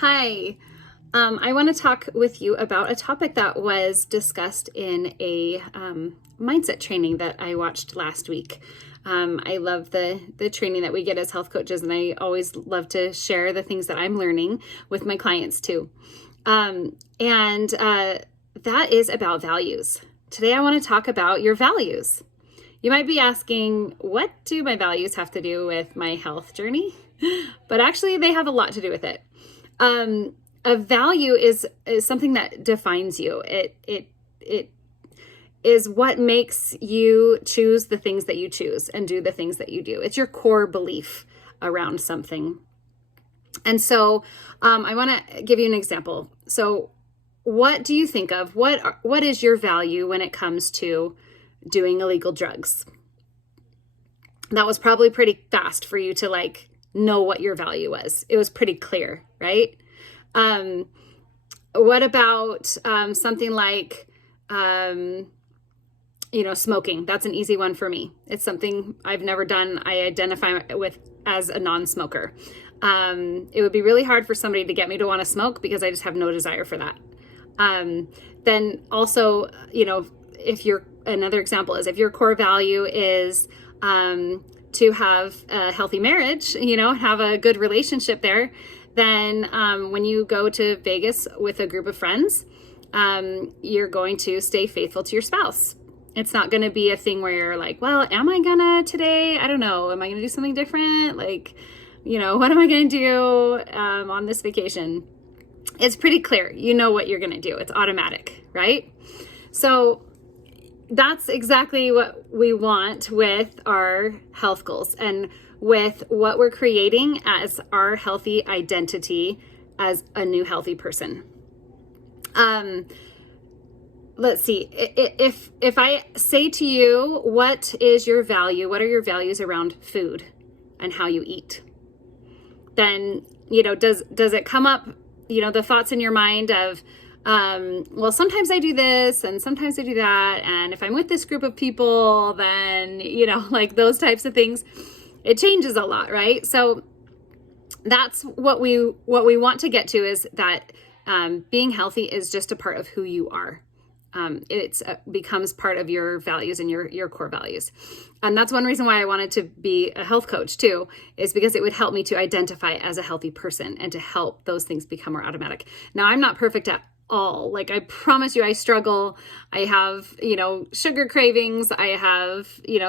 Hi. I want to talk with you about a topic that was discussed in a mindset training that I watched last week. I love the training that we get as health coaches, and I always love to share the things that I'm learning with my clients too. And that is about values. Today I want to talk about your values. You might be asking, what do my values have to do with my health journey? But actually, they have a lot to do with it. A value is something that defines you. It is what makes you choose the things that you choose and do the things that you do. It's your core belief around something. And so I want to give you an example. So what do you think of? What is your value when it comes to doing illegal drugs? That was probably pretty fast for you to know what your value was. It was pretty clear, right? What about something like, smoking? That's an easy one for me. It's something I've never done. I identify with as a non-smoker. It would be really hard for somebody to get me to want to smoke because I just have no desire for that. Then also, another example is if your core value is to have a healthy marriage, have a good relationship there, then when you go to Vegas with a group of friends, you're going to stay faithful to your spouse. It's not going to be a thing where you're like, well, am I gonna today? I don't know. Am I going to do something different? What am I going to do on this vacation? It's pretty clear. You know what you're going to do. It's automatic, right? So that's exactly what we want with our health goals and with what we're creating as our healthy identity as a new healthy person. Let's see. If I say to you, what is your value? What are your values around food and how you eat? Then, does it come up, the thoughts in your mind of, well, sometimes I do this and sometimes I do that. And if I'm with this group of people, then, those types of things, it changes a lot, right? So that's what we want to get to is that being healthy is just a part of who you are. It becomes part of your values and your core values. And that's one reason why I wanted to be a health coach too, is because it would help me to identify as a healthy person and to help those things become more automatic. Now, I'm not perfect at all. I promise you, I struggle. I have, sugar cravings. I have,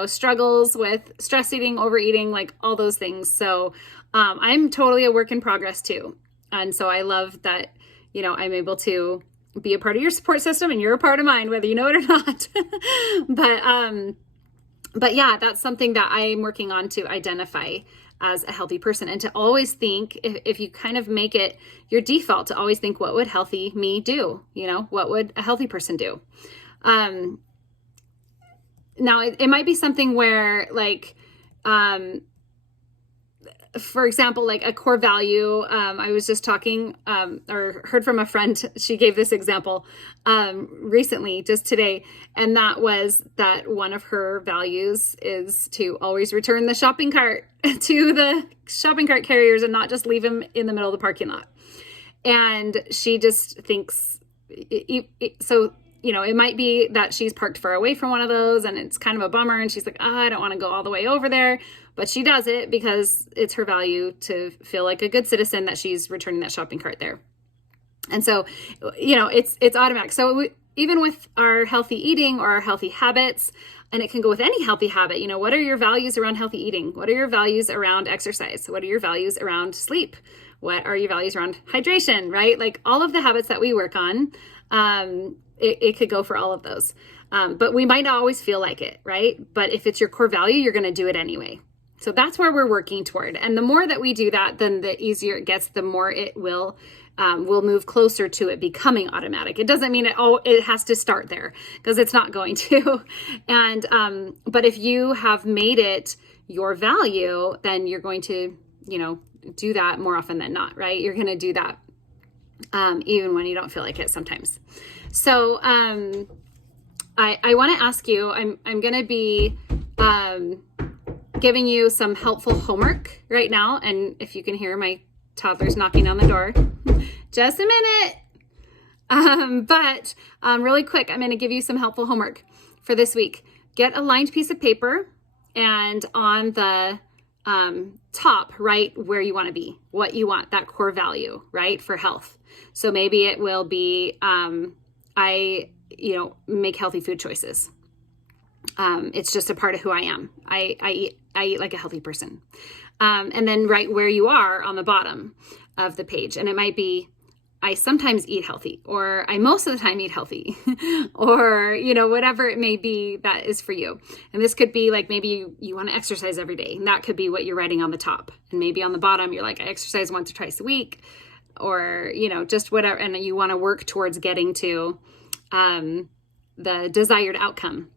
struggles with stress eating, overeating, all those things. So I'm totally a work in progress too. And so I love that, I'm able to be a part of your support system and you're a part of mine, whether you know it or not. But yeah, that's something that I'm working on to identify as a healthy person and to always think, if you kind of make it your default, to always think, what would healthy me do? What would a healthy person do? Now it might be something where for example, a core value, I was just talking or heard from a friend, she gave this example recently, just today, and that was that one of her values is to always return the shopping cart to the shopping cart carriers and not just leave them in the middle of the parking lot. And she just thinks, so it might be that she's parked far away from one of those and it's kind of a bummer. And she's like, I don't want to go all the way over there. But she does it because it's her value to feel like a good citizen that she's returning that shopping cart there. And so, it's automatic. So even with our healthy eating or our healthy habits, and it can go with any healthy habit, what are your values around healthy eating? What are your values around exercise? What are your values around sleep? What are your values around hydration, right? All of the habits that we work on, it could go for all of those. But we might not always feel like it, right? But if it's your core value, you're going to do it anyway. So that's where we're working toward. And the more that we do that, then the easier it gets, the more it will move closer to it becoming automatic. It doesn't mean it has to start there, because it's not going to. And but if you have made it your value, then you're going to, do that more often than not, right? You're going to do that even when you don't feel like it sometimes. So I want to ask you, I'm going to be giving you some helpful homework right now. And if you can hear my toddler's knocking on the door. Just a minute. But really quick, I'm going to give you some helpful homework for this week. Get a lined piece of paper, and on the top, write where you want to be, what you want, that core value, right, for health. So maybe it will be, make healthy food choices. It's just a part of who I am. I eat like a healthy person. And then write where you are on the bottom of the page. And it might be, I sometimes eat healthy, or I most of the time eat healthy, or, whatever it may be that is for you. And this could be like, maybe you want to exercise every day, and that could be what you're writing on the top. And maybe on the bottom, you're like, I exercise once or twice a week, or, just whatever. And you want to work towards getting to the desired outcome.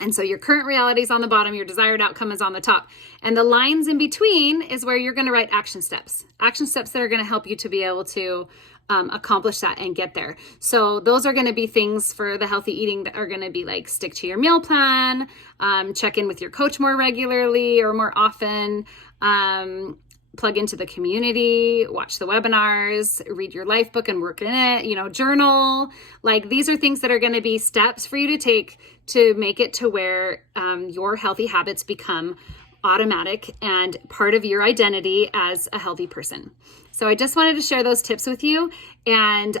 And so your current reality is on the bottom, your desired outcome is on the top. And the lines in between is where you're going to write action steps that are going to help you to be able to accomplish that and get there. So those are going to be things for the healthy eating that are going to be like, stick to your meal plan, check in with your coach more regularly or more often, plug into the community, watch the webinars, read your life book and work in it, journal. Like, these are things that are going to be steps for you to take to make it to where your healthy habits become automatic and part of your identity as a healthy person. So I just wanted to share those tips with you and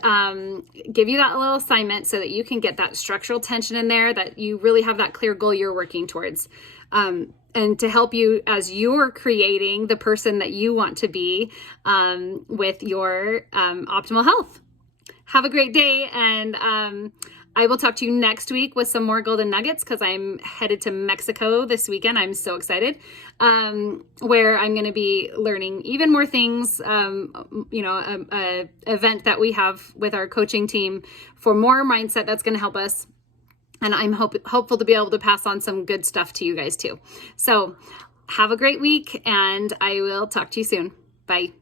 give you that little assignment so that you can get that structural tension in there, that you really have that clear goal you're working towards. And to help you as you're creating the person that you want to be with your optimal health. Have a great day, and I will talk to you next week with some more golden nuggets, because I'm headed to Mexico this weekend. I'm so excited, where I'm going to be learning even more things, a event that we have with our coaching team for more mindset that's going to help us. And I'm hopeful to be able to pass on some good stuff to you guys too. So have a great week, and I will talk to you soon. Bye.